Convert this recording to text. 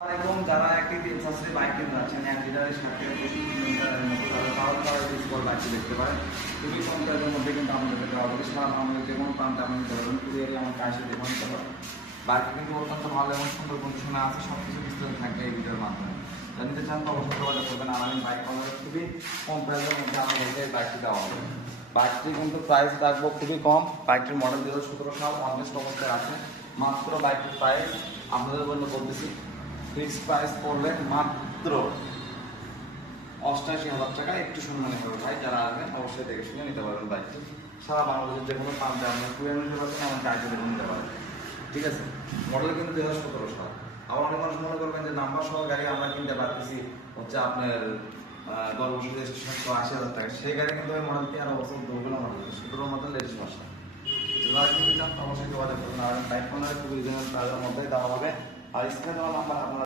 আসসালামাইকুম। যারা একটি 3 বাইক কিনতে যাচ্ছেন 1 লিটারের 60 থেকে 65 কিলোমিটারের মতো তারা ডিসকভার বাইকটি দেখতে পারেন। খুবই কম প্রাইসের মধ্যে কিন্তু আমাদের দেওয়া হবে। সারা বাংলাদেশের যে কোনো প্রান্তে আপনি নিতে পারবেন, কুরিয়ারে আমার কাছে দেখে নিতে পারবেন। বাইকটি কিন্তু অত্যন্ত ভালো এবং সুন্দর কন্ডিশনে আছে, সব কিছু বিস্তারিত থাকবে এই ভিডিওর মাধ্যমে। যারা নিতে চান তো অবশ্যই যোগাযোগ করবেন। আর আমি বাইক আমাদের খুবই কম প্রাইসের মধ্যে আমাদেরকে এই বাইকটি দেওয়া হবে। বাইকটি কিন্তু প্রাইস রাখবো খুবই কম। বাইকটির মডেল 2017 সাল, অনটেস্ট অবস্থায় আছে। মাত্র বাইকটির প্রাইস আপনাদের জন্য বলতেছি, ফিক্সড প্রাইস পড়বে মাত্র 88,000 টাকা। একটু সম্মানী হবে ভাই, যারা আসবেন অবশ্যই দেখে শুনে নিতে পারবেন বাইকটি। সারা বাংলাদেশের যে কোনো প্রান্তে আপনি কুরিয়ার নিতে পারবেন, আমার গাড়িতে দেখে নিতে পারবেন। ঠিক আছে, মডেল কিন্তু 2017 সাল। আবার অনেক মানুষ মনে করবেন যে নাম্বার সহ গাড়ি আমরা কিনতে পারতেছি হচ্ছে আপনার 10 বছর 80,000 টাকা। সেই গাড়ি কিন্তু ওই মডেল 13 বছর 2 মডেল 17 মডেল লেটেস্ট ভার্সন। যারা কিনতে চান অবশ্যই যোগাযোগ করবেন। আর বাইক খুবই রিজনেবল প্রাইসের মধ্যেই দেওয়া হবে। আর স্ক্রিনে দেওয়া নাম্বার আপনারা